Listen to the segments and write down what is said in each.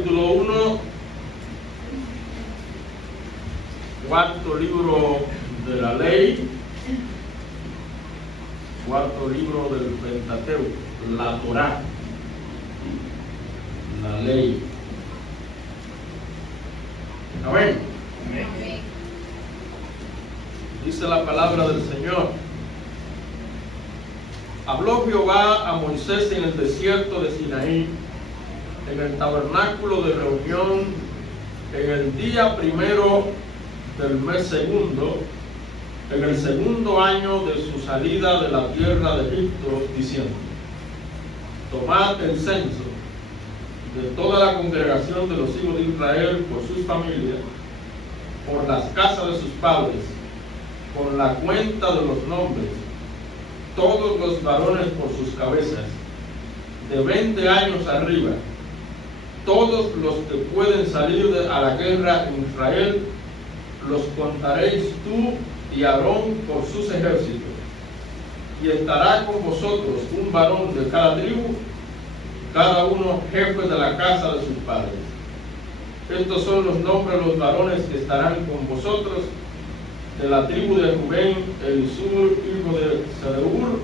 capítulo 1, cuarto libro de la ley, cuarto libro del Pentateuco, la Torá, la ley. Amén. Amén. Dice la palabra del Señor. Habló Jehová a Moisés en el desierto de Sinaí, en el tabernáculo de reunión, en el día primero del mes segundo, en el segundo año de su salida de la tierra de Egipto, diciendo: tomad el censo de toda la congregación de los hijos de Israel por sus familias, por las casas de sus padres, con la cuenta de los nombres, todos los varones por sus cabezas, de 20 años arriba, todos los que pueden salir a la guerra en Israel, los contaréis tú y Aarón por sus ejércitos. Y estará con vosotros un varón de cada tribu, cada uno jefe de la casa de sus padres. Estos son los nombres de los varones que estarán con vosotros: de la tribu de Rubén, Elisur, hijo de Sedeur;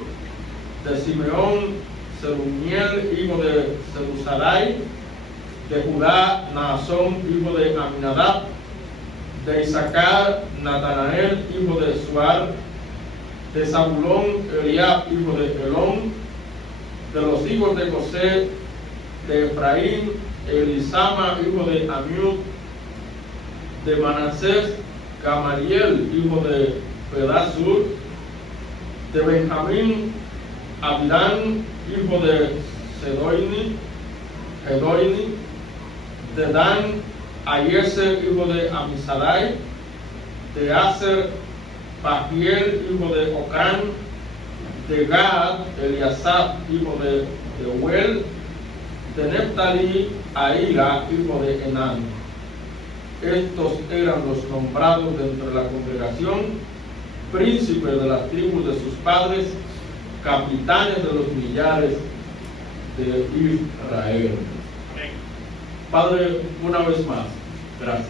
de Simeón, Selumiel, hijo de Sebusarai; de Judá, Naasón, hijo de Aminadab; de Isaacar, Natanael, hijo de Suar; de Zabulón, Eliab, hijo de Elón; de los hijos de José, de Efraín, Elisama, hijo de Amiud; de Manasés, Gamaliel, hijo de Pedasur; de Benjamín, Abidán, hijo de Sedoini; de Dan, Ayeser, hijo de Amisadai; de Aser, Pagiel, hijo de Ocrán; de Gad, Eliasaf, hijo de Deuel; de Neftalí, Ahira, hijo de Enán. Estos eran los nombrados dentro de la congregación, príncipes de las tribus de sus padres, capitanes de los millares de Israel. Padre, una vez más, gracias.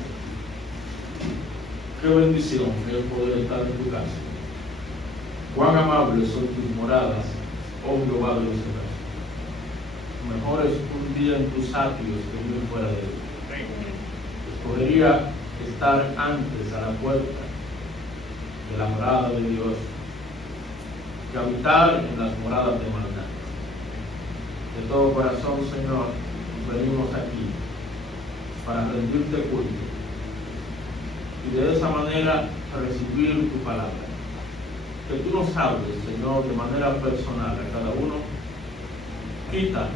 Qué bendición es poder estar en tu casa. Cuán amables son tus moradas, oh Jehová de los ejércitos. Mejor es un día en tus atrios que vivir fuera de ellos. Escogería estar antes a la puerta de la morada de Dios que habitar en las moradas de maldad. De todo corazón, Señor, venimos aquí para rendirte culto y de esa manera recibir tu palabra. Que tú nos hables, Señor, de manera personal a cada uno. Quita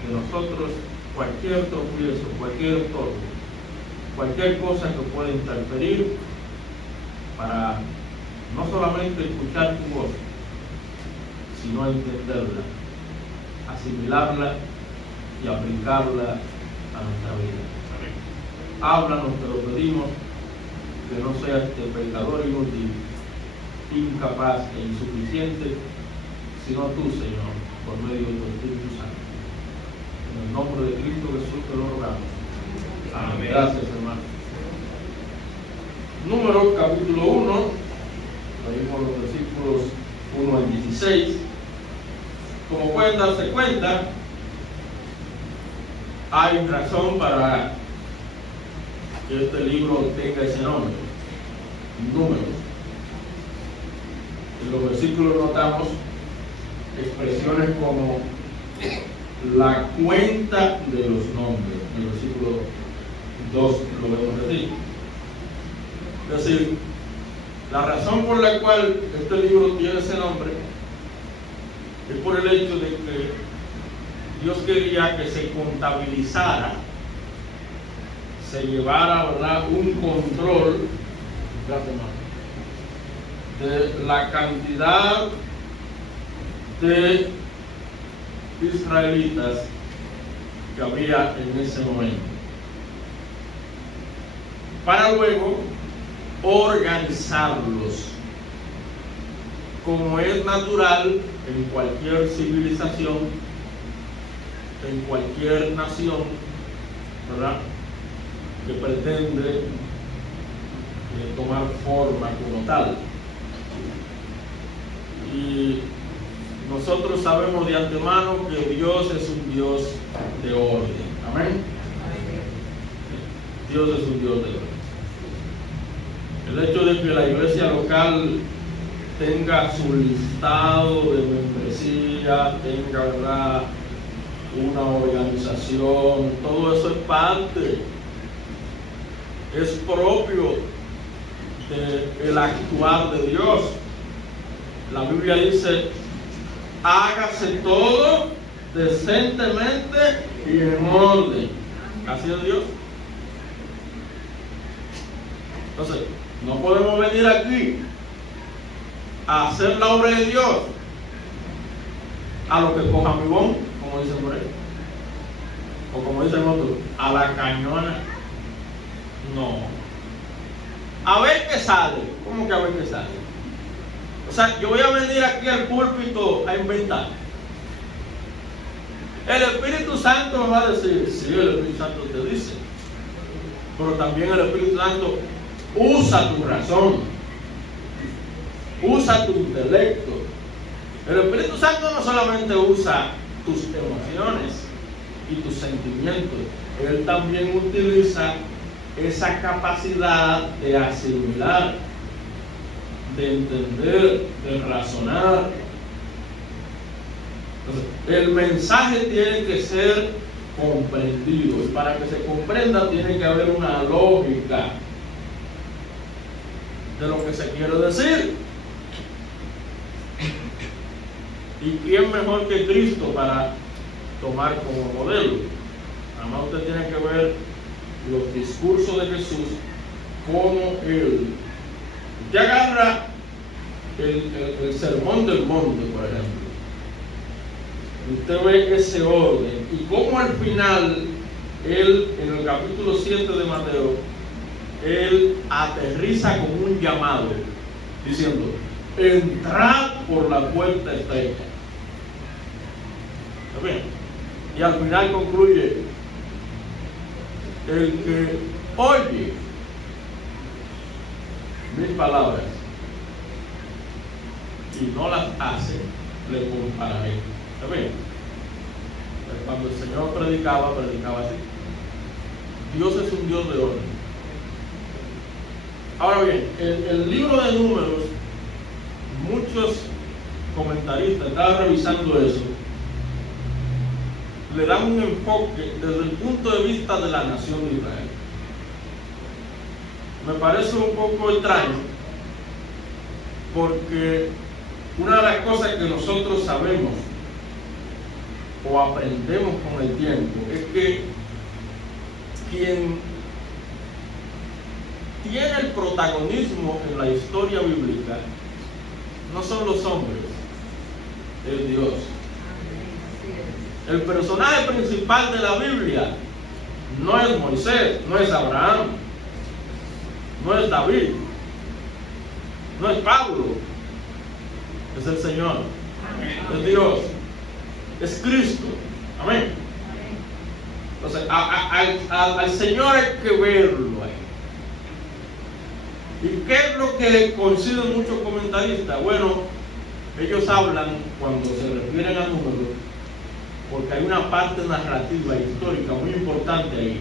de nosotros cualquier tropiezo, cualquier estorbo, cualquier cosa que pueda interferir, para no solamente escuchar tu voz, sino entenderla, asimilarla y aplicarla a nuestra vida. Háblanos, te lo pedimos, que no seas este pecador inútil, incapaz e insuficiente, sino tú, Señor, por medio de tu Espíritu Santo. En el nombre de Cristo Jesús te lo rogamos. Amén. Gracias, hermano. Números capítulo 1, leímos los versículos 1 al 16. Como pueden darse cuenta, hay razón para que este libro tenga ese nombre: Números. En los versículos notamos expresiones como la cuenta de los nombres. En el versículo 2 lo vemos así. Es decir, la razón por la cual este libro tiene ese nombre es por el hecho de que Dios quería que se contabilizara, se llevara, ¿verdad?, un control de la cantidad de israelitas que había en ese momento, para luego organizarlos, como es natural en cualquier civilización, en cualquier nación. ¿verdad?, que pretende tomar forma como tal. Y nosotros sabemos de antemano que Dios es un Dios de orden. Amén. Dios es un Dios de orden. El hecho de que la iglesia local tenga su listado de membresía, tenga, ¿verdad?, una organización, todo eso es parte, es propio del actuar de Dios. La Biblia dice: hágase todo decentemente y en orden. Así es Dios. Entonces, no podemos venir aquí a hacer la obra de Dios a lo que coja mi bon, como dicen por ahí, o como dicen otros, a la cañona. No. A ver qué sale. ¿Cómo que a ver qué sale? O sea, yo voy a venir aquí al púlpito a inventar. El Espíritu Santo me va a decir, sí, el Espíritu Santo te dice, pero también el Espíritu Santo usa tu razón, usa tu intelecto. El Espíritu Santo no solamente usa tus emociones y tus sentimientos, Él también utiliza esa capacidad de asimilar, de entender, de razonar. Entonces, el mensaje tiene que ser comprendido, y para que se comprenda tiene que haber una lógica de lo que se quiere decir. ¿Y quién mejor que Cristo para tomar como modelo? Además, usted tiene que ver los discursos de Jesús, como Él. Usted agarra el sermón del monte, por ejemplo. Usted ve ese orden y cómo al final Él, en el capítulo 7 de Mateo, Él aterriza con un llamado diciendo: entrad por la puerta estrecha. ¿Está bien? Y al final concluye: el que oye mis palabras y no las hace, le compararé. ¿Está bien? Cuando el Señor predicaba así. Dios es un Dios de orden. Ahora bien, el libro de Números, muchos comentaristas, estaba revisando eso, le dan un enfoque desde el punto de vista de la nación de Israel. Me parece un poco extraño, porque una de las cosas que nosotros sabemos o aprendemos con el tiempo es que quien tiene el protagonismo en la historia bíblica no son los hombres, es Dios. El personaje principal de la Biblia no es Moisés, no es Abraham, no es David, no es Pablo, es el Señor, es Dios, es Cristo. Amén. Entonces, al Señor hay que verlo ahí. ¿Y qué es lo que coinciden muchos comentaristas? Bueno, ellos hablan, cuando se refieren a Números, porque hay una parte narrativa histórica muy importante ahí.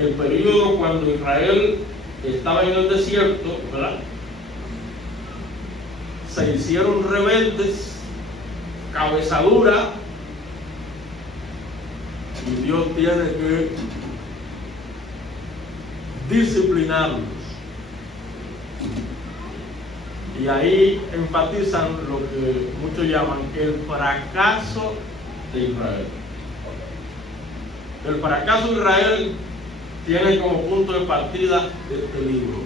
El periodo cuando Israel estaba en el desierto, ¿verdad?, se hicieron rebeldes, cabeza dura, y Dios tiene que disciplinarlos. Y ahí enfatizan lo que muchos llaman el fracaso de Israel. El fracaso de Israel tiene como punto de partida este libro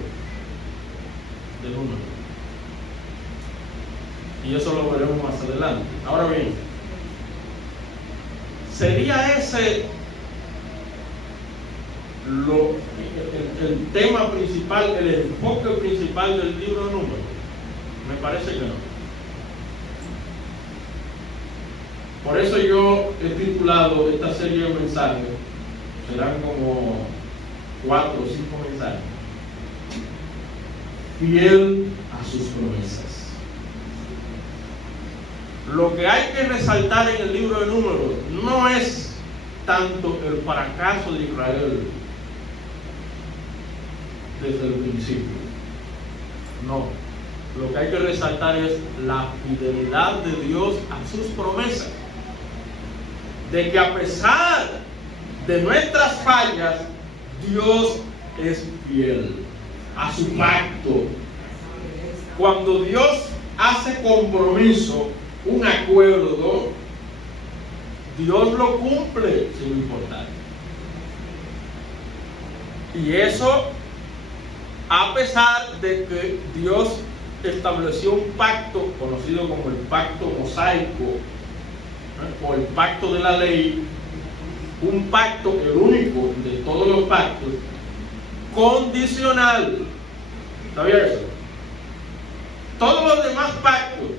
de Números. Y eso lo veremos más adelante. Ahora bien, ¿sería ese el tema principal, el enfoque principal del libro de Números? Me parece que no. Por eso yo he titulado esta serie de mensajes serán como 4 o 5 mensajes. Fiel a sus promesas. Lo que hay que resaltar en el libro de Números no es tanto el fracaso de Israel desde el principio. No. Lo que hay que resaltar es la fidelidad de Dios a sus promesas. De que a pesar de nuestras fallas, Dios es fiel a su pacto. Cuando Dios hace compromiso, un acuerdo, Dios lo cumple sin importar. Y eso a pesar de que Dios estableció un pacto conocido como el pacto mosaico, o el pacto de la ley, un pacto, el único de todos los pactos, condicional. ¿Sabía eso? Todos los demás pactos,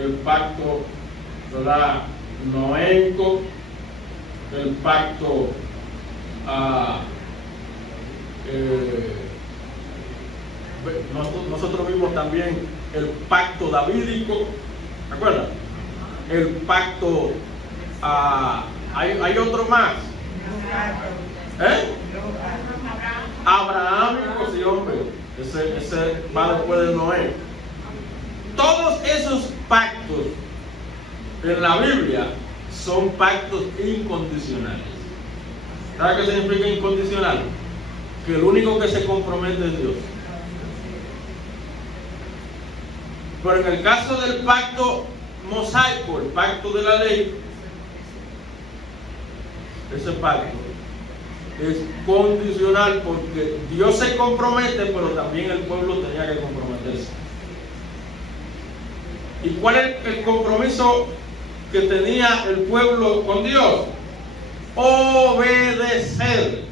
el pacto, ¿verdad?, noéico, el pacto nosotros vimos también el pacto davídico, ¿te acuerdas? El pacto, hay otro más, abrahámico, sí, hombre, ese va después de Noé. Todos esos pactos en la Biblia son pactos incondicionales. ¿Sabes qué significa incondicional? Que el único que se compromete es Dios. Pero en el caso del pacto mosaico, el pacto de la ley, ese pacto es condicional porque Dios se compromete, pero también el pueblo tenía que comprometerse. ¿Y cuál es el compromiso que tenía el pueblo con Dios? Obedecer.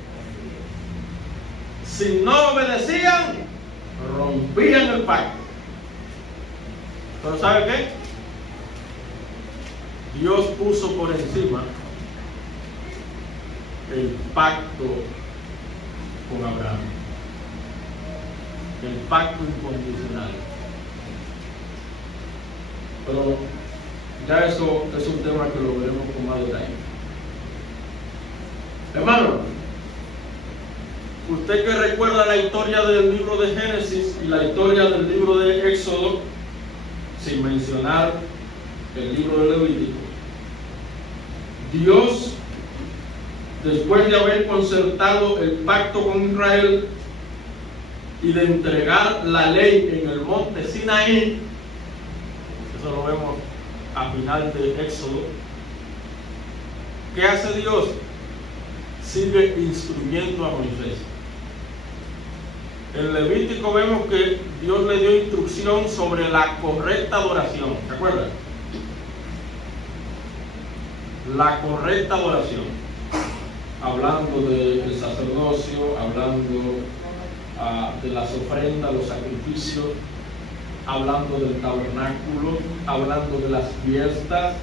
Si no obedecían, rompían el pacto. ¿Pero sabe qué? Dios puso por encima el pacto con Abraham, el pacto incondicional. Pero ya eso es un tema que lo veremos con más detalle. Hermano, usted que recuerda la historia del libro de Génesis y la historia del libro de Éxodo, sin mencionar el libro de Levítico, Dios, después de haber concertado el pacto con Israel y de entregar la ley en el monte Sinaí, eso lo vemos a final de Éxodo, ¿qué hace Dios? Sigue instruyendo a Moisés. En Levítico vemos que Dios le dio instrucción sobre la correcta adoración. ¿Se acuerdan? La correcta adoración. Hablando del sacerdocio, hablando de las ofrendas, los sacrificios, hablando del tabernáculo, hablando de las fiestas.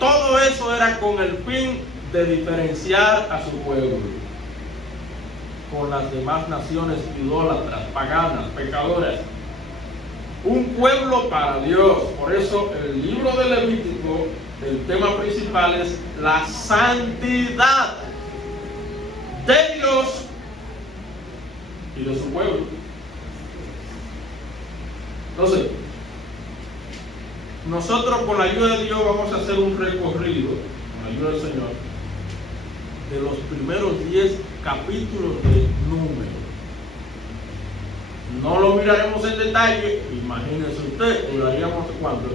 Todo eso era con el fin de diferenciar a su pueblo con las demás naciones idólatras, paganas, pecadoras. Un pueblo para Dios. Por eso el libro de Levítico, el tema principal es la santidad de Dios y de su pueblo. Entonces, nosotros con la ayuda de Dios vamos a hacer un recorrido, con la ayuda del Señor, de los primeros 10 capítulos de Números. No lo miraremos en detalle, imagínense usted, duraríamos ¿cuánto?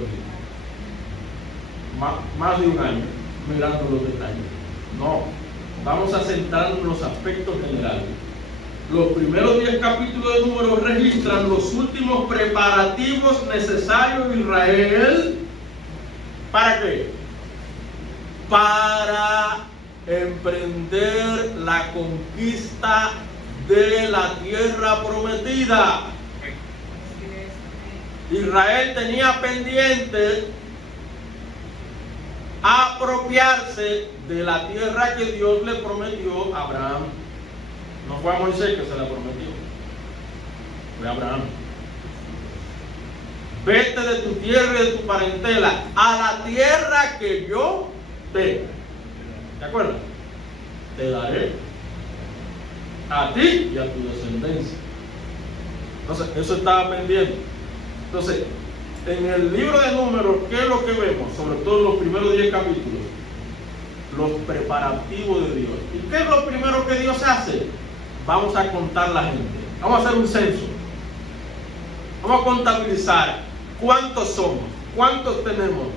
Más de un año mirando los detalles. No, vamos a centrarnos en los aspectos generales. Los primeros 10 capítulos de Números registran los últimos preparativos necesarios de Israel. ¿Para qué? Para emprender la conquista de la tierra prometida. Israel tenía pendiente apropiarse de la tierra que Dios le prometió a Abraham. No fue a Moisés que se la prometió, fue a Abraham. Vete de tu tierra y de tu parentela a la tierra que yo te. ¿De acuerdo? Te daré a ti y a tu descendencia. Entonces, eso estaba pendiente. Entonces, en el libro de Números, ¿qué es lo que vemos? Sobre todo en los primeros 10 capítulos. Los preparativos de Dios. ¿Y qué es lo primero que Dios hace? Vamos a contar la gente. Vamos a hacer un censo. Vamos a contabilizar cuántos somos, cuántos tenemos.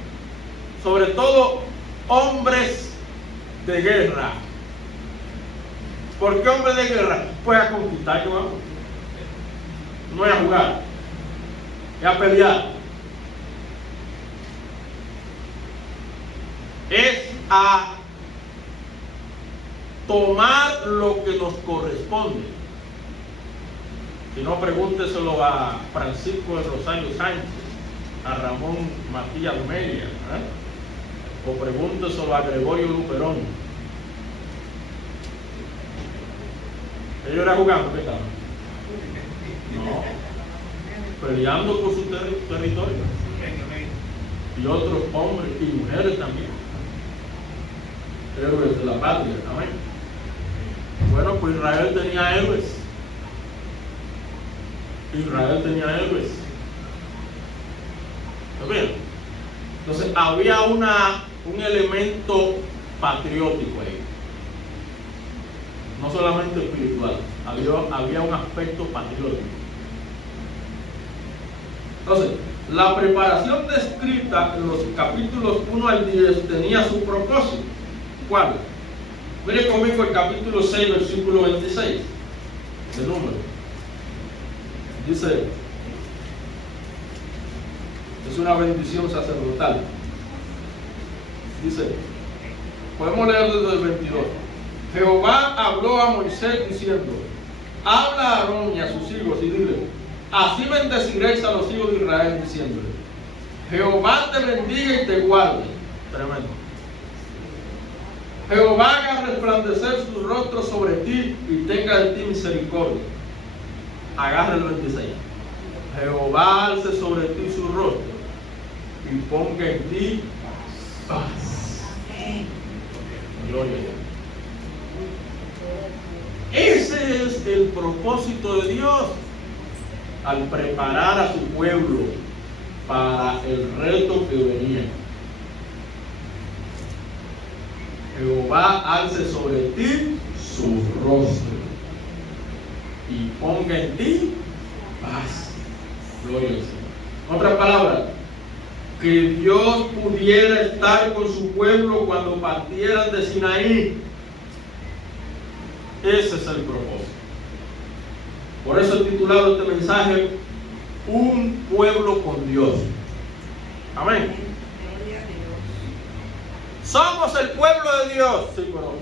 Sobre todo, hombres de guerra. ¿Por qué hombres de guerra? Pues a conquistar que vamos. No es a jugar, es a pelear. Es a tomar lo que nos corresponde. Si no, pregúnteselo a Francisco de Rosario Sánchez, a Ramón Matías Media, o pregúnteselo a Gregorio Luperón. Ellos eran jugando, ¿qué estaban? No, peleando por su territorio. Y otros hombres y mujeres también, héroes de la patria. Amén. Bueno, pues Israel tenía héroes. Israel tenía héroes. ¿Está bien? Entonces había un elemento patriótico ahí. No solamente espiritual, había un aspecto patriótico. Entonces, la preparación descrita en los capítulos 1 al 10 tenía su propósito. ¿Cuál? Mire conmigo el capítulo 6, versículo 26 de Números. Dice, es una bendición sacerdotal. Dice, podemos leer desde el 22. Jehová habló a Moisés diciendo, habla a Aarón y a sus hijos y dile, así bendeciréis a los hijos de Israel diciéndole, Jehová te bendiga y te guarde. Tremendo. Jehová haga resplandecer su rostro sobre ti y tenga de ti misericordia. Agarra el 26. Jehová alce sobre ti su rostro y ponga en ti paz. Gloria a Dios. Ese es el propósito de Dios al preparar a su pueblo para el reto que venía. Jehová alce sobre ti su rostro y ponga en ti paz. Gloria al Señor. Otra palabra, que Dios pudiera estar con su pueblo cuando partieran de Sinaí. Ese es el propósito. Por eso he titulado este mensaje, Un pueblo con Dios. Amén. Somos el pueblo de Dios. Sí, pero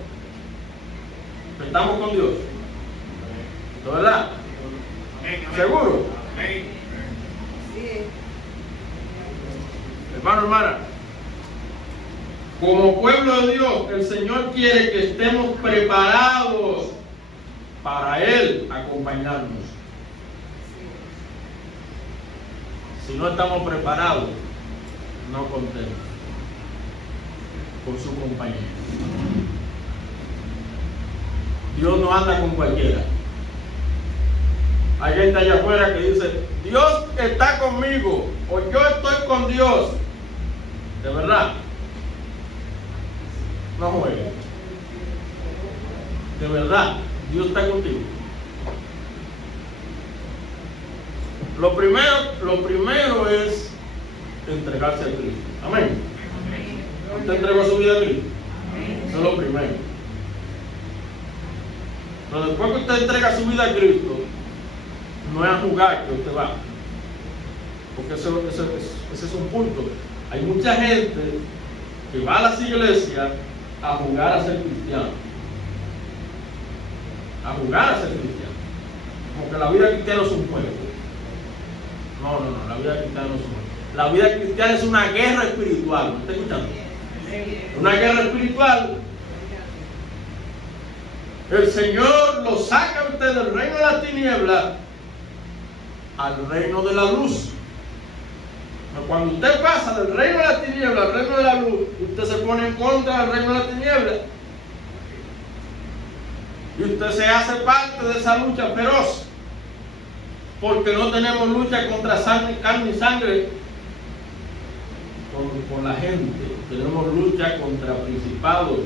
estamos con Dios. ¿De verdad? ¿Seguro? Hermano, hermana, como pueblo de Dios, el Señor quiere que estemos preparados para Él acompañarnos. Si no estamos preparados, no contemos con su compañía. Dios no anda con cualquiera. Hay gente allá afuera que dice, Dios está conmigo, o yo estoy con Dios. De verdad, no juegues. De verdad, Dios está contigo. Lo primero es entregarse a Cristo. Amén. ¿Usted entregó su vida a Cristo? Eso es lo primero. Pero después que usted entrega su vida a Cristo, no es a jugar que usted va. Porque ese es un punto. Hay mucha gente que va a las iglesias a jugar a ser cristiano. A jugar a ser cristiano. Como que la vida cristiana es un juego. No, la vida cristiana no es un juego. La vida cristiana es una guerra espiritual. ¿Me está escuchando? Una guerra espiritual. El Señor lo saca a usted del reino de la tiniebla al reino de la luz. Cuando usted pasa del reino de la tiniebla al reino de la luz, usted se pone en contra del reino de la tiniebla. Y usted se hace parte de esa lucha feroz. Porque no tenemos lucha contra carne y sangre con la gente. Tenemos lucha contra principados,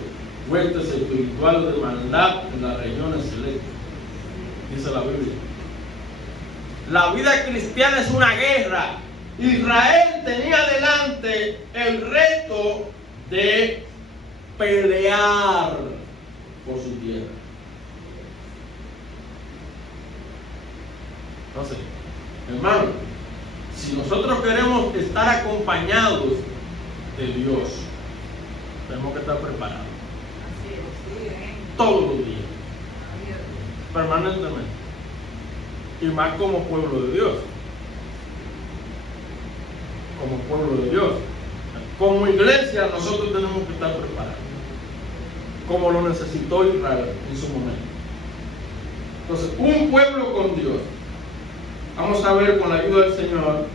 huestes espirituales de maldad en las regiones celestes. Dice la Biblia. La vida cristiana es una guerra. Israel tenía delante el reto de pelear por su tierra. Entonces, hermano, si nosotros queremos estar acompañados de Dios, tenemos que estar preparados. Todos los días. Permanentemente. Y más como pueblo de Dios. Como pueblo de Dios. Como iglesia nosotros tenemos que estar preparados. Como lo necesitó Israel en su momento. Entonces, un pueblo con Dios. Vamos a ver con la ayuda del Señor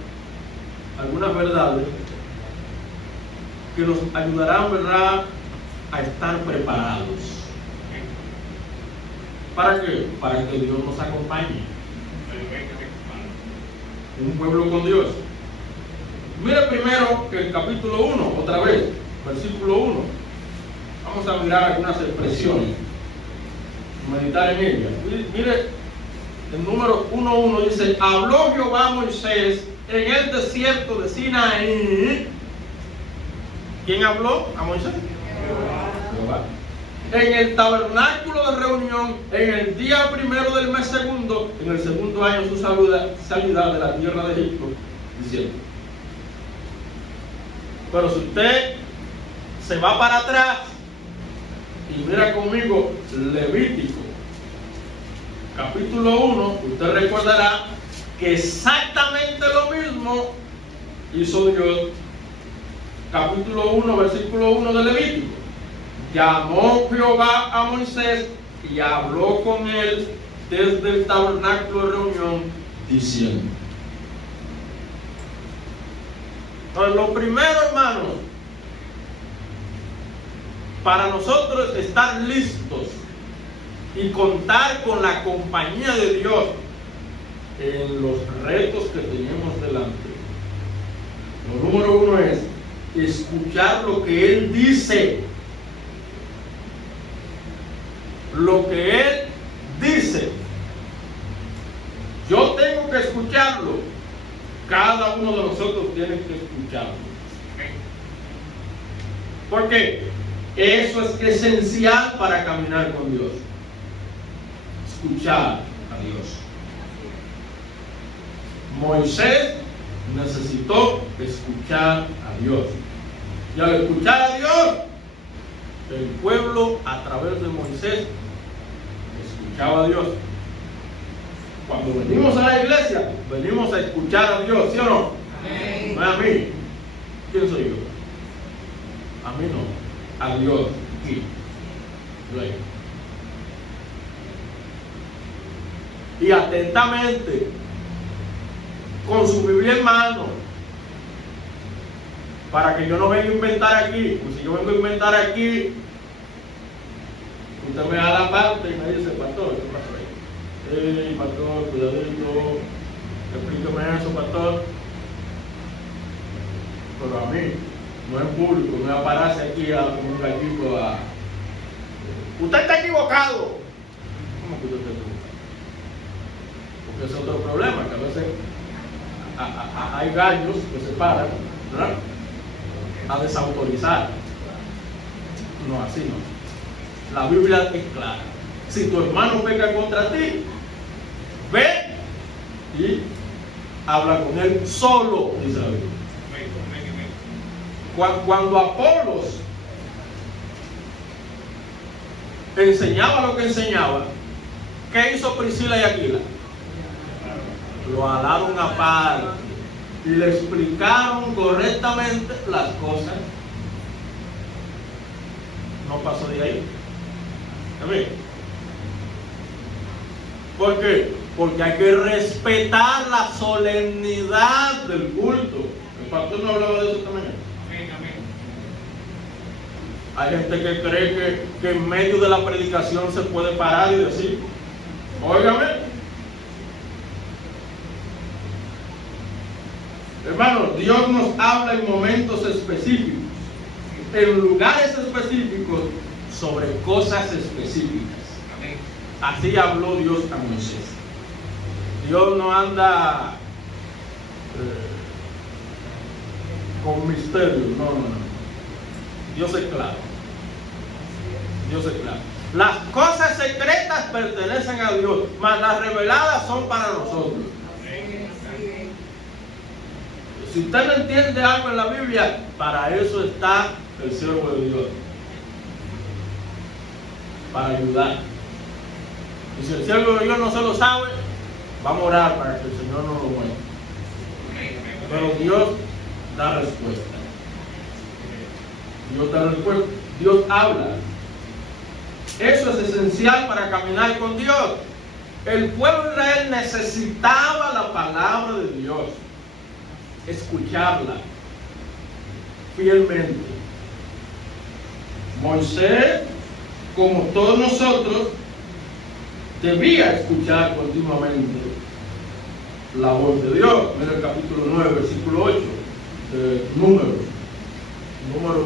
algunas verdades que nos ayudarán, ¿verdad?, a estar preparados. ¿Para qué? Para que Dios nos acompañe. Un pueblo con Dios. Mire primero que el capítulo 1, otra vez, versículo 1. Vamos a mirar algunas expresiones, meditar en ellas. Mire, el número 1:1 dice: habló Jehová a Moisés en el desierto de Sinaí. ¿Quién habló a Moisés? Jehová. En el tabernáculo de reunión, en el día primero del mes segundo, en el segundo año de su salida de la tierra de Egipto, diciendo. Pero si usted se va para atrás y mira conmigo Levítico, capítulo 1, usted recordará que exactamente lo mismo hizo Dios. Capítulo 1, versículo 1 de Levítico. Llamó Jehová a Moisés y habló con él desde el tabernáculo de reunión, diciendo. Entonces, lo primero, hermanos, para nosotros estar listos y contar con la compañía de Dios en los retos que tenemos delante. Lo número 1 es escuchar lo que Él dice. Lo que Él dice. Yo tengo que escucharlo. Cada uno de nosotros tiene que escucharlo. ¿Por qué? Eso es esencial para caminar con Dios. Escuchar a Dios. Moisés necesitó escuchar a Dios. Y al escuchar a Dios, el pueblo a través de Moisés escuchaba a Dios. Cuando venimos a la iglesia, venimos a escuchar a Dios, ¿sí o no? Amén. No es a mí. ¿Quién soy yo? A mí no. A Dios. Aquí. Y atentamente, con su Biblia en mano, para que yo no venga a inventar aquí. Pues si yo vengo a inventar aquí, usted me da la parte y me dice: pastor, ¿qué pasó ahí? Pastor, cuidadito, explíqueme eso, pastor. Pero a mí, no en público, no voy a pararse aquí como un gallito a... Usted está equivocado. ¿Cómo que usted está equivocado? Porque ese es otro problema, que a veces hay gallos que se paran, ¿verdad?, a desautorizar. No, así no. La Biblia es clara. Si tu hermano peca contra ti, ve y habla con él solo, dice la Biblia. Cuando Apolos enseñaba lo que enseñaba, ¿qué hizo Priscila y Aquila? Lo alaron aparte. Y le explicaron correctamente las cosas. no pasó de ahí. Amén. ¿Por qué? Porque hay que respetar la solemnidad del culto. El pastor no hablaba de eso esta mañana. Hay gente que cree que en medio de la predicación se puede parar y decir, óigame, hermano, Dios nos habla en momentos específicos, en lugares específicos, sobre cosas específicas. Así habló Dios a Moisés. Dios no anda con misterios, no. Dios es claro. Dios es claro. Las cosas secretas pertenecen a Dios, mas las reveladas son para nosotros. Si usted no entiende algo en la Biblia, para eso está el siervo de Dios. Para ayudar. Y si el siervo de Dios no se lo sabe, vamos a orar para que el Señor nos lo muestre. Pero Dios da respuesta. Dios da respuesta. Dios habla. Eso es esencial para caminar con Dios. El pueblo de Israel necesitaba la palabra de Dios, escucharla fielmente. Moisés, como todos nosotros, debía escuchar continuamente la voz de Dios. Mira el capítulo 9, versículo 8 de Número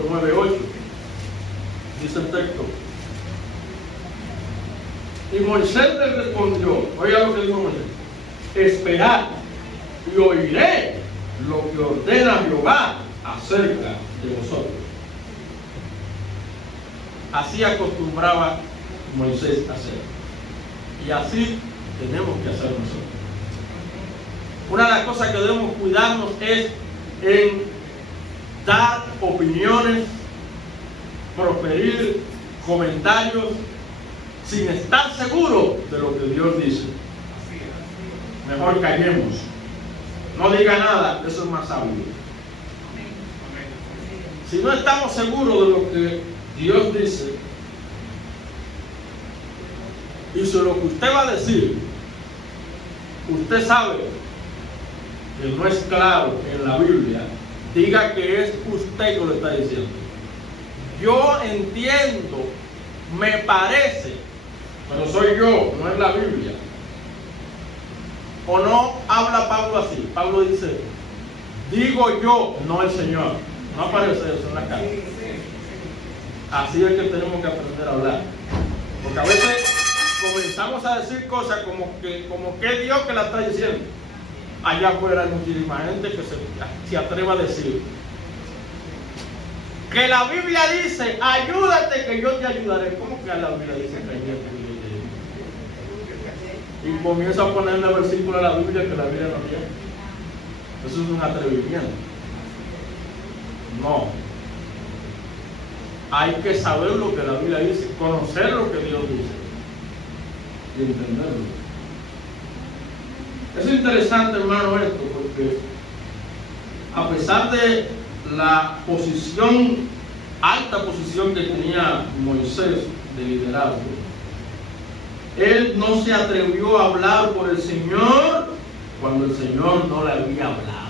9, 8. Dice el texto. Y Moisés le respondió, oiga lo que dijo Moisés: esperad y oiré lo que ordena Jehová acerca de vosotros. Así acostumbraba Moisés a hacer. Y así tenemos que hacer nosotros. Una de las cosas que debemos cuidarnos es en dar opiniones, proferir comentarios sin estar seguro de lo que Dios dice. Mejor callemos. No diga nada, eso es más sabio. Si no estamos seguros de lo que Dios dice, y si lo que usted va a decir, usted sabe que no es claro en la Biblia, diga que es usted que lo está diciendo. Yo entiendo, me parece, pero soy yo, no es la Biblia. ¿O no habla Pablo así? Pablo dice, digo yo, no el Señor. No aparece eso en la carta. Así es que tenemos que aprender a hablar. Porque a veces comenzamos a decir cosas como que Dios que la está diciendo. Allá afuera hay muchísima gente que se atreva a decir que la Biblia dice, ayúdate que yo te ayudaré. ¿Cómo que la Biblia dice que ayúdate que yo te ayudaré? Y comienza a ponerle versículo a la Biblia que la Biblia no tiene. Eso es un atrevimiento. No. Hay que saber lo que la Biblia dice, conocer lo que Dios dice y entenderlo. Es interesante, hermano, esto, porque a pesar de la posición, alta posición que tenía Moisés de liderazgo, él no se atrevió a hablar por el Señor cuando el Señor no le había hablado.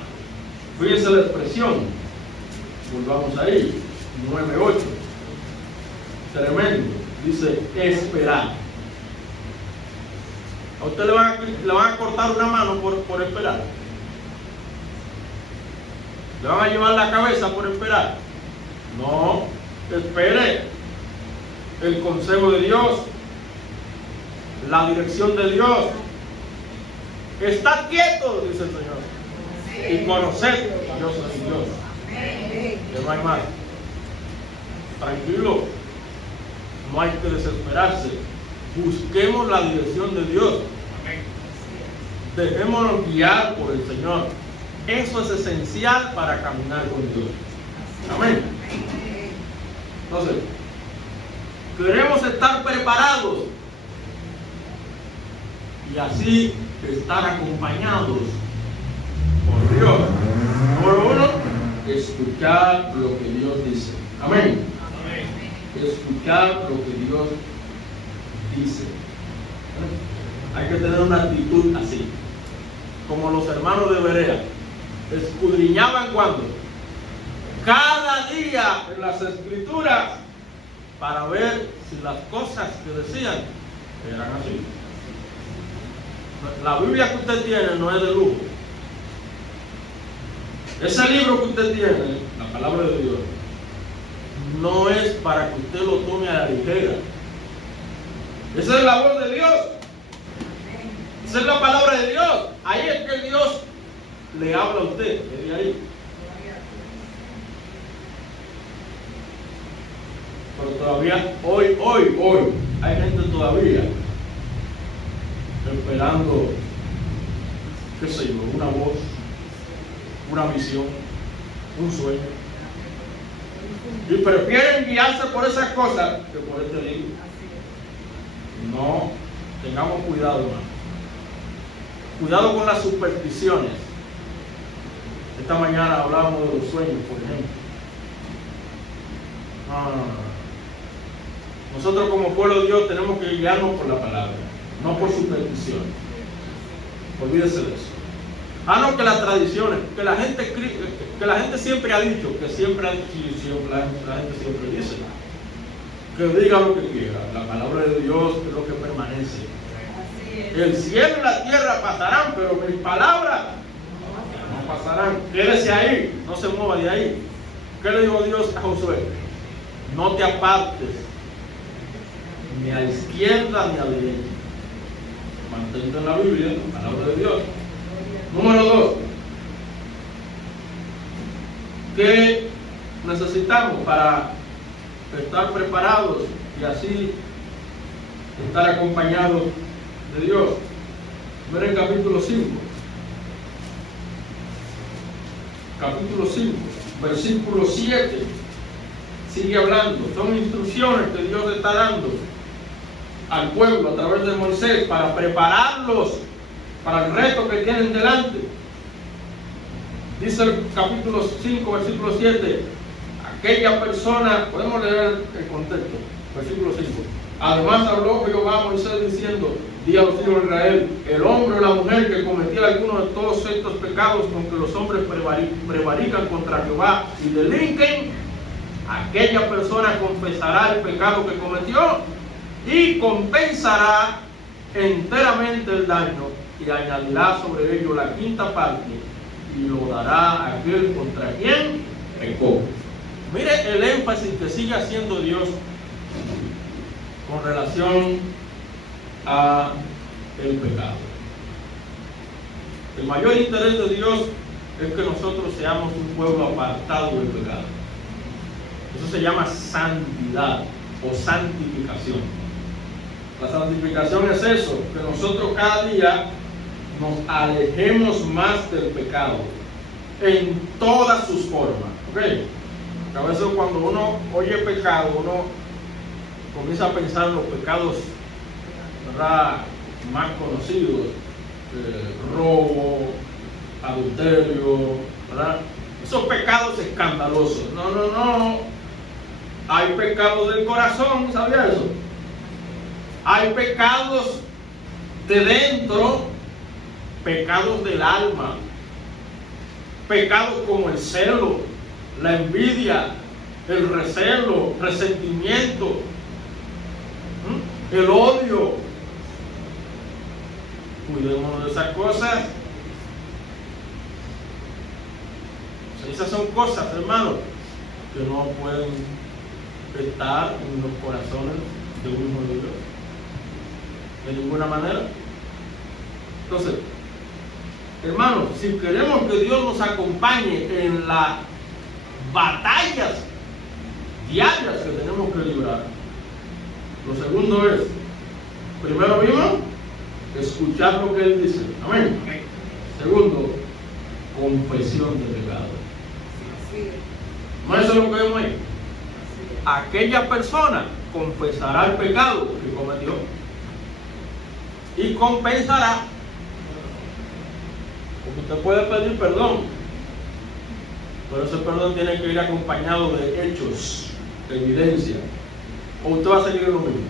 Fíjense la expresión. Volvamos ahí. 9:8. Tremendo. Dice, esperar. A usted le van a cortar una mano por esperar. ¿Le van a llevar la cabeza por esperar? No, espere el consejo de Dios, la dirección de Dios. Estad quietos, dice el Señor, y conoced que yo soy Dios. Que no hay más. Tranquilo, no hay que desesperarse. Busquemos la dirección de Dios. Dejémonos guiar por el Señor. Eso es esencial para caminar con Dios. Amén. Entonces, queremos estar preparados y así estar acompañados por Dios. Número 1, escuchar lo que Dios dice. Amén. Escuchar predicar lo que Dios dice. Hay que tener una actitud así, como los hermanos de Berea escudriñaban cuando cada día en las escrituras para ver si las cosas que decían eran así. La Biblia que usted tiene no es de lujo. Ese libro que usted tiene, la palabra de Dios, no es para que usted lo tome a la ligera. Esa es la voz de Dios. Esa es la palabra de Dios. Ahí es que Dios le habla a usted. Desde ahí. Pero todavía, hoy, hay gente todavía esperando, qué sé yo, una voz, una visión, un sueño. Y prefieren guiarse por esas cosas que por este libro. No, tengamos cuidado, hermano. Cuidado con las supersticiones. Esta mañana hablábamos de los sueños, por ejemplo. Nosotros como pueblo de Dios tenemos que guiarnos por la palabra, no por supersticiones. Olvídese de eso. No, que las tradiciones, que la gente siempre ha dicho, la gente siempre dice, que diga lo que quiera, la palabra de Dios es lo que permanece. El cielo y la tierra pasarán, pero mis palabras no pasarán. Quédese ahí, no se mueva de ahí. ¿Qué le dijo Dios a Josué? No te apartes ni a la izquierda ni a la derecha. Mantente en la Biblia, la palabra de Dios. Número 2. ¿Qué necesitamos para estar preparados y así estar acompañados de Dios? Miren capítulo 5. Capítulo 5, versículo 7. Sigue hablando. Son instrucciones que Dios está dando al pueblo a través de Moisés para prepararlos para el reto que tienen delante. Dice el capítulo 5, versículo 7, aquella persona, podemos leer el contexto, versículo 5. Además habló Jehová a Moisés diciendo, di a los hijos de Israel, el hombre o la mujer que cometiera alguno de todos estos pecados con que los hombres prevarican contra Jehová y delinquen, aquella persona confesará el pecado que cometió y compensará enteramente el daño y añadirá sobre ello la quinta parte y lo dará a aquel contra quien pecó. Mire el énfasis que sigue haciendo Dios con relación a el pecado. El mayor interés de Dios es que nosotros seamos un pueblo apartado del pecado. Eso se llama santidad o santificación. La santificación es eso, que nosotros cada día nos alejemos más del pecado en todas sus formas. ¿Okay? A veces cuando uno oye pecado, uno comienza a pensar en los pecados, ¿verdad?, más conocidos, robo, adulterio, ¿verdad? Esos pecados escandalosos. No. Hay pecados del corazón, ¿sabía eso? Hay pecados de dentro, pecados del alma, pecados como el celo, la envidia, el recelo, resentimiento, el odio. Cuidémonos de esas cosas. Esas son cosas, hermanos, que no pueden estar en los corazones de un hijo de Dios de ninguna manera. Entonces, hermanos, si queremos que Dios nos acompañe en las batallas diarias que tenemos que librar, lo segundo es, primero vimos, escuchar lo que Él dice. Amén. Segundo, confesión de pecado. ¿No eso es lo que vemos ahí? Aquella persona confesará el pecado que cometió y compensará. Porque usted puede pedir perdón, pero ese perdón tiene que ir acompañado de hechos, de evidencia. ¿O usted va a seguir en lo mismo?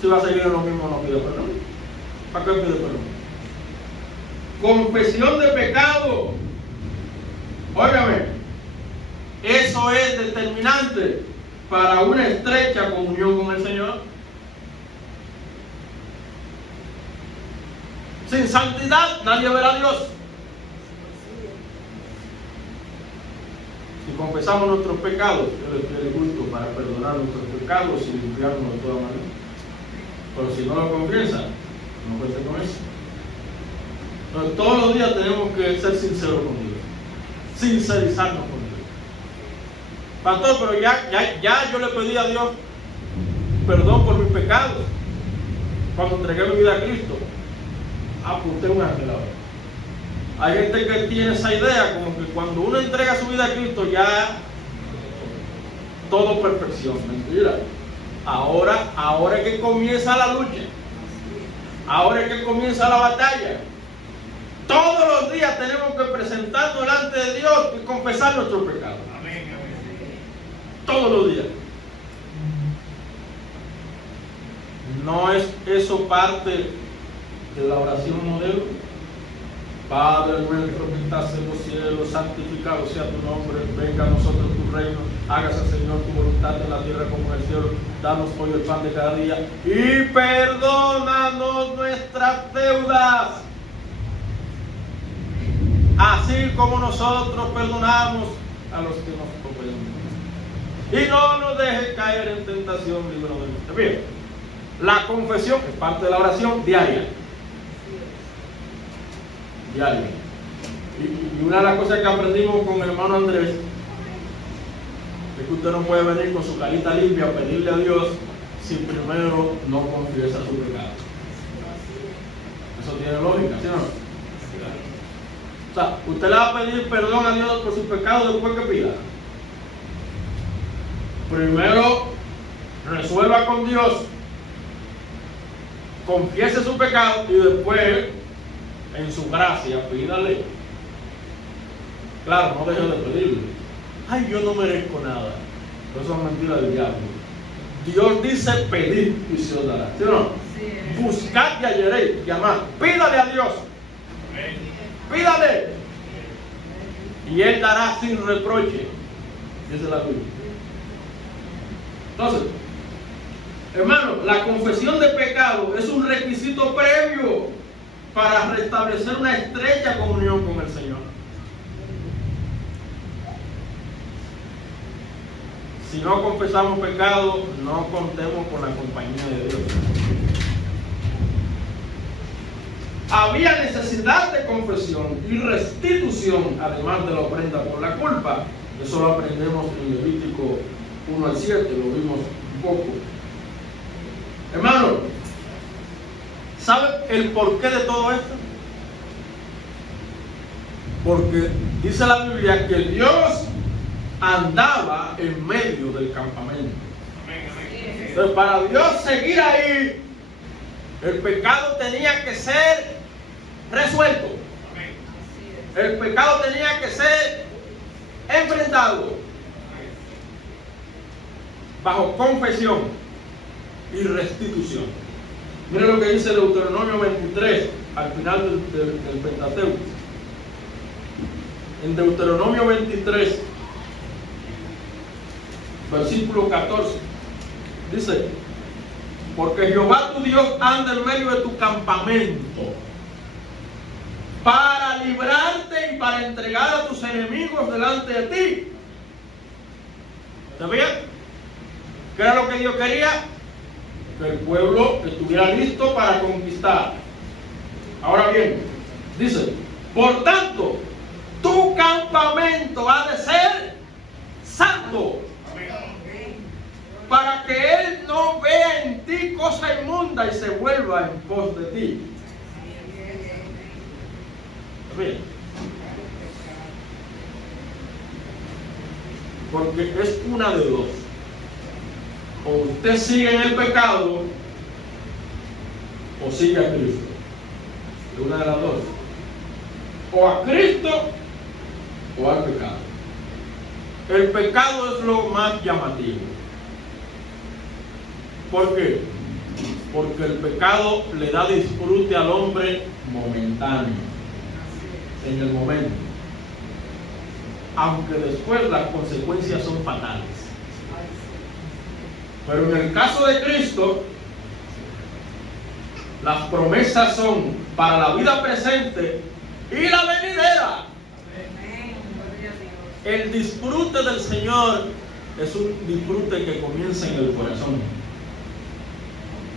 Si va a seguir en lo mismo, no pide perdón. ¿Para qué pide perdón? Confesión de pecado. Óigame, eso es determinante para una estrecha comunión con el Señor. Sin santidad nadie verá a Dios. Si confesamos nuestros pecados, Él tiene gusto para perdonar nuestros pecados y limpiarnos de toda manera. Pero si no lo confiesa, no cuente con eso. Entonces, todos los días tenemos que ser sinceros con Dios, sincerizarnos con Dios. Pastor, pero ya yo le pedí a Dios perdón por mis pecados cuando entregué mi vida a Cristo. Pues usted es un ángel ahora. Hay gente que tiene esa idea, como que cuando uno entrega su vida a Cristo ya todo perfección. Mentira. Ahora es que comienza la lucha. Ahora es que comienza la batalla. Todos los días tenemos que presentarnos delante de Dios y confesar nuestros pecados. Amén. Todos los días. ¿No es eso parte de la oración modelo? Padre nuestro que estás en los cielos, santificado sea tu nombre, venga a nosotros tu reino, hágase Señor tu voluntad en la tierra como en el cielo, danos hoy el pan de cada día y perdónanos nuestras deudas, así como nosotros perdonamos a los que nos ofenden. Y no nos dejes caer en tentación, líbranos del mal. Bien, la confesión es parte de la oración diaria. Y una de las cosas que aprendimos con el hermano Andrés es que usted no puede venir con su carita limpia a pedirle a Dios si primero no confiesa su pecado. Eso tiene lógica, ¿sí o no? O sea, usted le va a pedir perdón a Dios por su pecado después que pida. Primero resuelva con Dios, confiese su pecado y después en su gracia pídale. Claro, no deje de pedirle. Ay, yo no merezco nada. Eso es mentira del diablo. Dios dice pedir y se os dará. ¿Sí o no? Sí. Buscad y hallaréis. Llamad. Pídale a Dios. Pídale. Y Él dará sin reproche. Dice la Biblia. Entonces, hermano, la confesión de pecado es un requisito previo para restablecer una estrecha comunión con el Señor. Si no confesamos pecado, no contemos con la compañía de Dios. Había necesidad de confesión y restitución, además de la ofrenda por la culpa. Eso lo aprendemos en Levítico 1 al 7, lo vimos un poco. Hermano, ¿sabe el porqué de todo esto? Porque dice la Biblia que Dios andaba en medio del campamento. Entonces, para Dios seguir ahí, el pecado tenía que ser resuelto. El pecado tenía que ser enfrentado bajo confesión y restitución. Mire lo que dice Deuteronomio 23 al final del Pentateuco. En Deuteronomio 23, versículo 14, dice: porque Jehová tu Dios anda en medio de tu campamento para librarte y para entregar a tus enemigos delante de ti. ¿Sabían? ¿Qué era lo que Dios quería? Que el pueblo estuviera listo para conquistar. Ahora bien, dice: por tanto, tu campamento ha de ser santo, para que Él no vea en ti cosa inmunda y se vuelva en pos de ti. Bien. Porque es una de dos: o usted sigue en el pecado o sigue a Cristo. Es una de las dos: o a Cristo o al pecado. El pecado es lo más llamativo. ¿Por qué? Porque el pecado le da disfrute al hombre momentáneo, en el momento, aunque después las consecuencias son fatales. Pero en el caso de Cristo, las promesas son para la vida presente y la venidera. El disfrute del Señor es un disfrute que comienza en el corazón.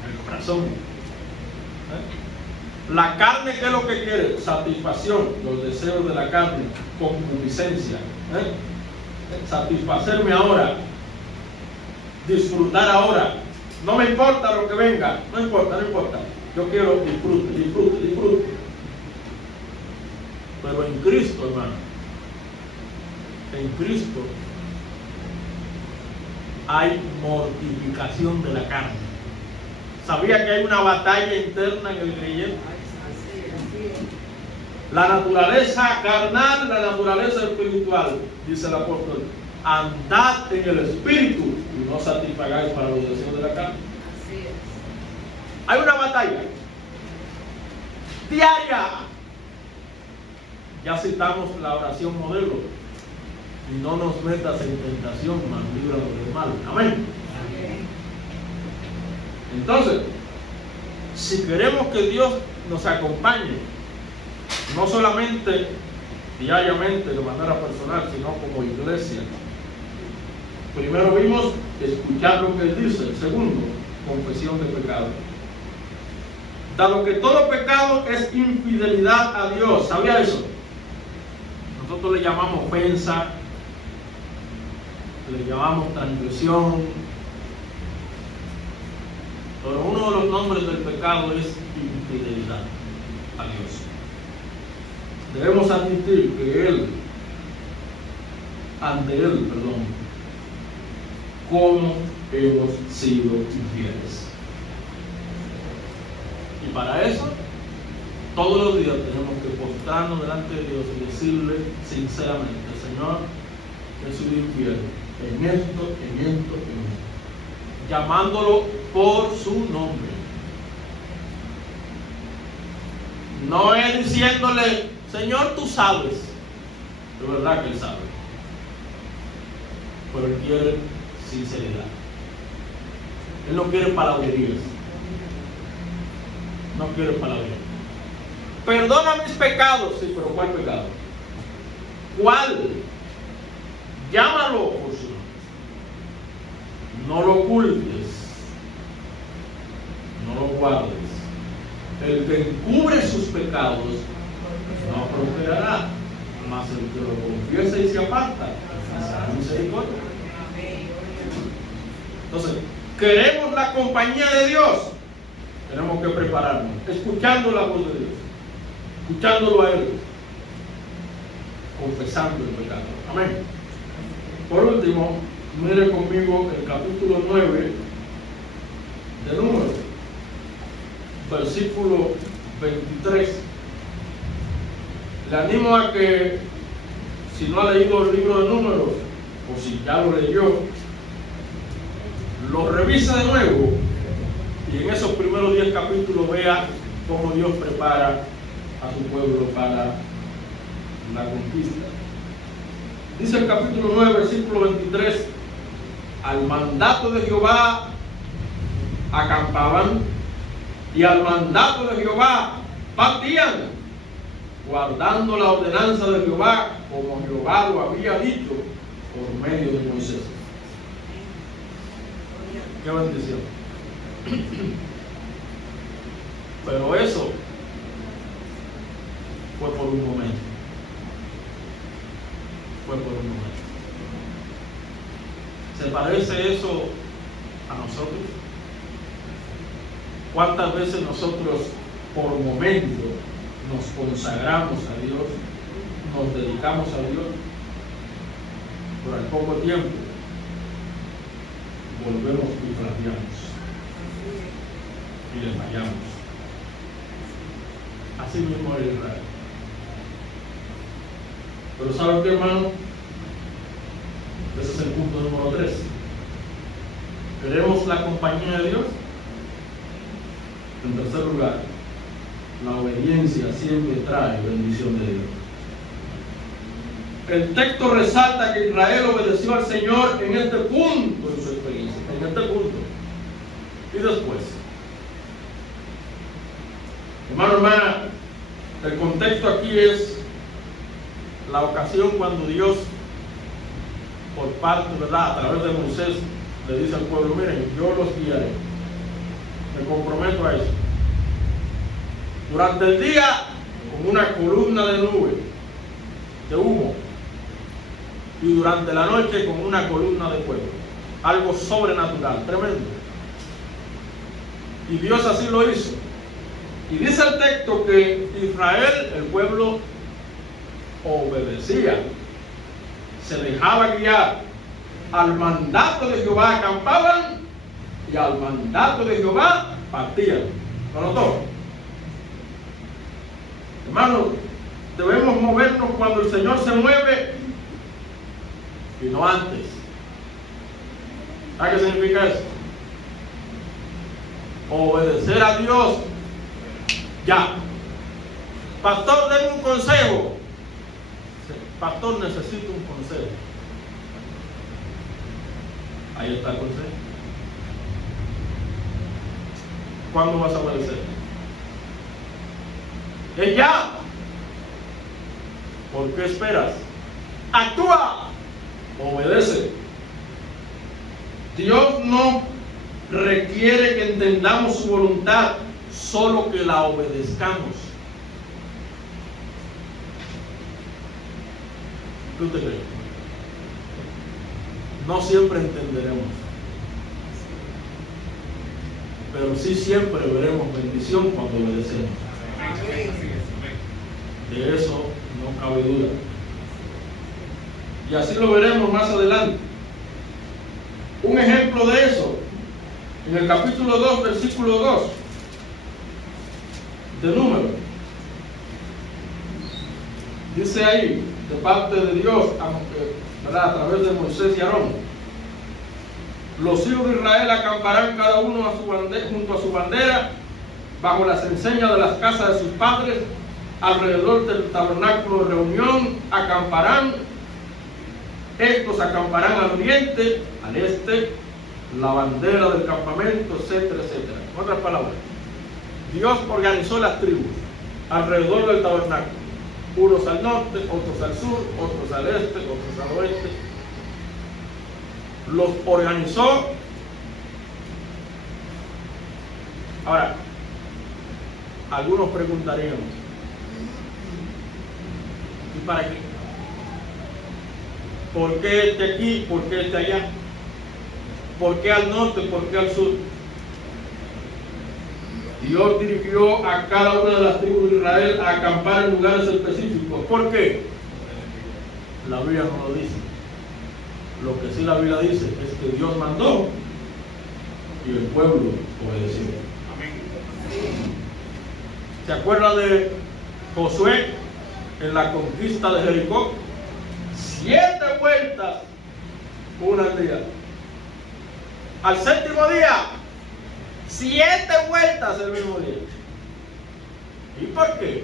El corazón. La carne, ¿qué es lo que quiere? Satisfacción, los deseos de la carne, concupiscencia. Satisfacerme ahora, disfrutar ahora. No me importa lo que venga, no importa. Yo quiero disfrute. Pero en Cristo, hermano, en Cristo hay mortificación de la carne. ¿Sabía que hay una batalla interna en el creyente? La naturaleza carnal, la naturaleza espiritual, dice el apóstol. Andad en el espíritu y no satisfagáis para los deseos de la carne. Hay una batalla diaria. Ya citamos la oración modelo. Y no nos metas en tentación, mas líbranos del mal. Amén. Entonces, si queremos que Dios nos acompañe, no solamente diariamente de manera personal, sino como iglesia, primero vimos escuchar lo que Él dice. Segundo, confesión de pecado. Dado que todo pecado es infidelidad a Dios. ¿Sabía eso? Nosotros le llamamos ofensa, le llamamos transgresión, pero uno de los nombres del pecado es infidelidad a Dios. Debemos admitir que ante Él, cómo hemos sido infieles. Y para eso, todos los días tenemos que postrarnos delante de Dios y decirle sinceramente: Señor, he sido infiel en esto, llamándolo por su nombre. No es diciéndole: Señor, tú sabes. Es verdad que Él sabe, pero Él quiere sinceridad. Él no quiere palabrerías. No quiere palabrerías. Perdona mis pecados. Sí, pero ¿cuál pecado? ¿Cuál? Llámalo por su nombre. No lo ocultes. No lo guardes. El que encubre sus pecados no prosperará, mas el que lo confiesa y se aparta será misericordia. Entonces, queremos la compañía de Dios, tenemos que prepararnos, escuchando la voz de Dios, escuchándolo a Él, confesando el pecado. Amén. Por último, mire conmigo el capítulo 9 de Números, versículo 23. Le animo a que, si no ha leído el libro de Números, o si ya lo leyó, lo revise de nuevo y en esos primeros 10 capítulos vea cómo Dios prepara a su pueblo para la conquista. Dice el capítulo 9, versículo 23: al mandato de Jehová acampaban y al mandato de Jehová partían, guardando la ordenanza de Jehová como Jehová lo había dicho por medio de Moisés. Qué bendición. Pero eso fue por un momento. ¿Se parece eso a nosotros? ¿Cuántas veces nosotros por momento nos consagramos a Dios, nos dedicamos a Dios, pero al poco tiempo volvemos y flaqueamos y le fallamos? Así mismo era Israel. Pero ¿saben qué, hermano? Ese es el punto número 3. ¿Queremos la compañía de Dios? En tercer lugar, la obediencia siempre trae bendición de Dios. El texto resalta que Israel obedeció al Señor en este punto de su experiencia, en este punto. Y después, hermano, hermana, el contexto aquí es la ocasión cuando Dios, por parte, ¿verdad?, a través de Moisés, le dice al pueblo: miren, yo los guiaré, me comprometo a eso. Durante el día, con una columna de nube, de humo, y durante la noche con una columna de fuego. Algo sobrenatural, tremendo. Y Dios así lo hizo. Y dice el texto que Israel, el pueblo, obedecía, se dejaba guiar. Al mandato de Jehová acampaban y al mandato de Jehová partían. ¿Lo notó? Hermanos, debemos movernos cuando el Señor se mueve y no antes. ¿Sabe qué significa eso? Obedecer a Dios ya. Pastor, denme un consejo. Pastor, necesito un consejo. Ahí está el consejo. ¿Cuándo vas a obedecer? Es ya. ¿Por qué esperas? Actúa. Obedece. Dios no requiere que entendamos su voluntad, solo que la obedezcamos. ¿Qué usted cree? No siempre entenderemos, pero sí siempre veremos bendición cuando obedecemos. De eso no cabe duda. Y así lo veremos más adelante. Un ejemplo de eso, en el capítulo 2, versículo 2 de Números. Dice ahí, de parte de Dios, ¿verdad?, a través de Moisés y Aarón: los hijos de Israel acamparán cada uno junto a su bandera, bajo las enseñas de las casas de sus padres, alrededor del tabernáculo de reunión acamparán. Estos acamparán al oriente, al este, la bandera del campamento, etcétera, etcétera. En otras palabras, Dios organizó las tribus alrededor del tabernáculo. Unos al norte, otros al sur, otros al este, otros al oeste. Los organizó. Ahora, algunos preguntarían: ¿y para qué? ¿Por qué este aquí? ¿Por qué este allá? ¿Por qué al norte? ¿Por qué al sur? Dios dirigió a cada una de las tribus de Israel a acampar en lugares específicos. ¿Por qué? La Biblia no lo dice. Lo que sí la Biblia dice es que Dios mandó y el pueblo obedeció. ¿Se acuerda de Josué en la conquista de Jericó? 7 vueltas, una al día. Al séptimo día, 7 vueltas el mismo día. ¿Y por qué?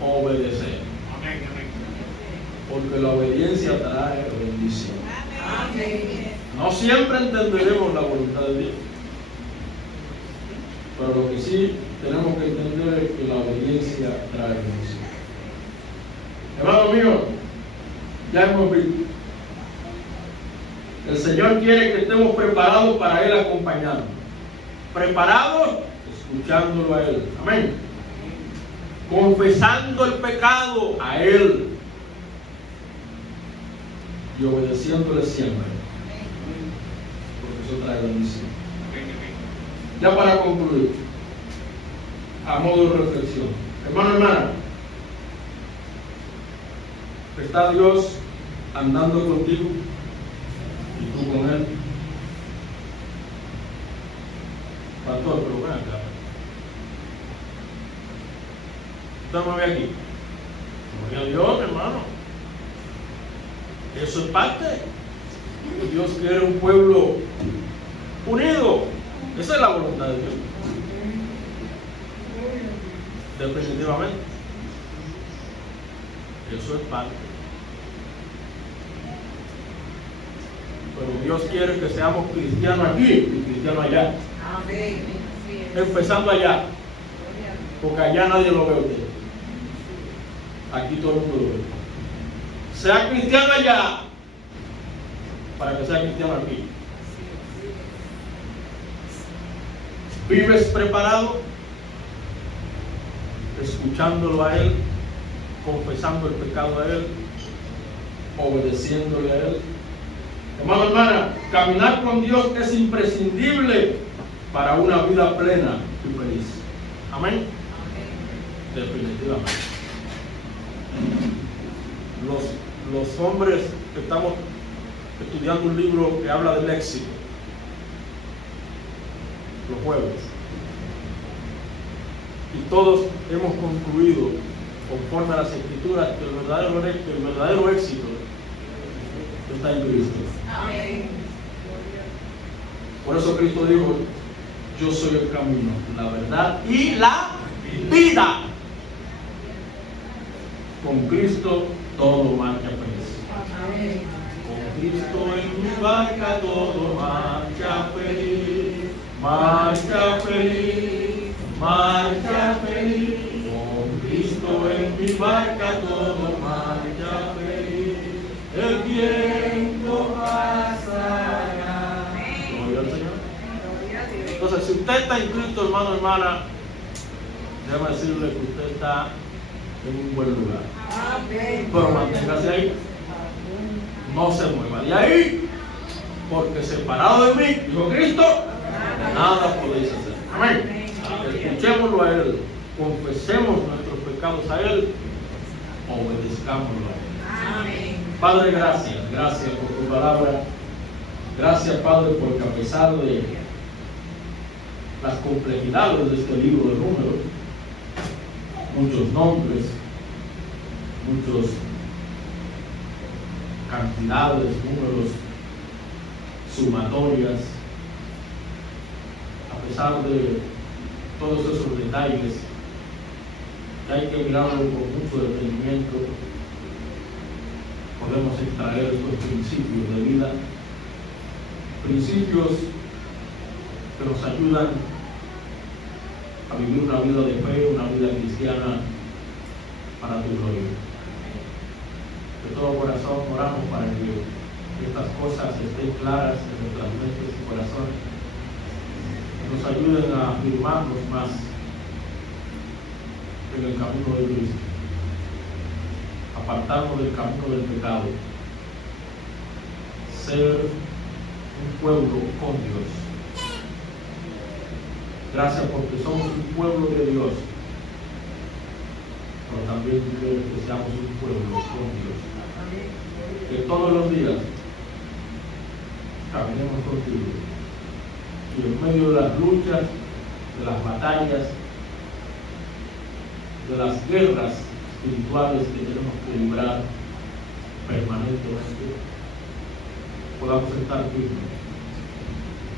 Obedecer. Porque la obediencia trae bendición. No siempre entenderemos la voluntad de Dios, pero lo que sí tenemos que entender es que la obediencia trae bendición. Hermano mío, ya hemos visto. El Señor quiere que estemos preparados para Él acompañarnos. Preparados escuchándolo a Él. Amén. Confesando el pecado a Él y obedeciéndole siempre. Porque eso trae bendición. Ya para concluir, a modo de reflexión, hermano, hermana, ¿está Dios andando contigo y tú con Él? Pastor, pero ven acá. Usted no me ve aquí. Gloria a Dios, hermano. Eso es parte. Dios quiere un pueblo unido. Esa es la voluntad de Dios. Definitivamente. Eso es parte. Pero Dios quiere que seamos cristianos aquí y cristianos allá. Amén. Empezando allá. Porque allá nadie lo ve a usted. Aquí todo el mundo lo ve. Sea cristiano allá para que sea cristiano aquí. ¿Vives preparado? Escuchándolo a Él, confesando el pecado a Él, obedeciéndole a Él. Hermano, hermana, caminar con Dios es imprescindible para una vida plena y feliz. Amén. Definitivamente. Los hombres que estamos estudiando un libro que habla del éxito, los jueves, y todos hemos concluido conforme a las escrituras que el verdadero éxito está en Cristo. Amén. Por eso Cristo dijo: yo soy el camino, la verdad y la vida. Con Cristo todo marcha feliz. Amén. Con Cristo en mi barca todo marcha feliz. Marcha feliz, marcha feliz. Con Cristo en mi barca todo marcha feliz. El viento pasará. Gloria al Señor. Entonces, si usted está en Cristo, hermano, hermana, déjame decirle que usted está en un buen lugar. Amén. Pero manténgase ahí. No se mueva de ahí, porque separado de mí, dijo Cristo, nada podéis hacer. Amén. Escuchémoslo a Él, confesemos nuestros pecados a Él, obedezcámoslo a Él. Amén. Padre, gracias por tu palabra. Gracias, Padre, porque a pesar de las complejidades de este libro de Números, muchos nombres, muchos cantidades, números, sumatorias, a pesar de todos esos detalles, que hay que mirarlo con mucho detenimiento, podemos extraer estos principios de vida, principios que nos ayudan a vivir una vida de fe, una vida cristiana para tu gloria. De todo corazón oramos para que estas cosas estén claras en nuestras mentes y corazones, que nos ayuden a afirmarnos más en el camino de Cristo, apartarnos del camino del pecado, ser un pueblo con Dios. Gracias porque somos un pueblo de Dios, pero también quieres que seamos un pueblo con Dios. Que todos los días caminemos contigo y en medio de las luchas, de las batallas, de las guerras espirituales que tenemos que librar permanentemente, podamos estar firmes,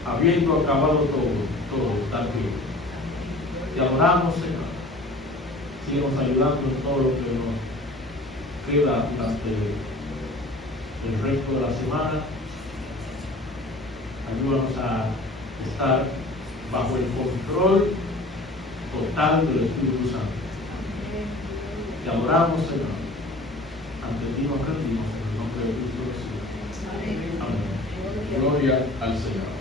habiendo acabado todo estar firmes. Te adoramos, Señor. Síguenos ayudando en todo lo que nos queda durante el resto de la semana. Ayúdanos a estar bajo el control total del Espíritu Santo. Te adoramos, Señor. Ante ti nos rendimos en el nombre de Cristo Jesús. Amén. Gloria al Señor.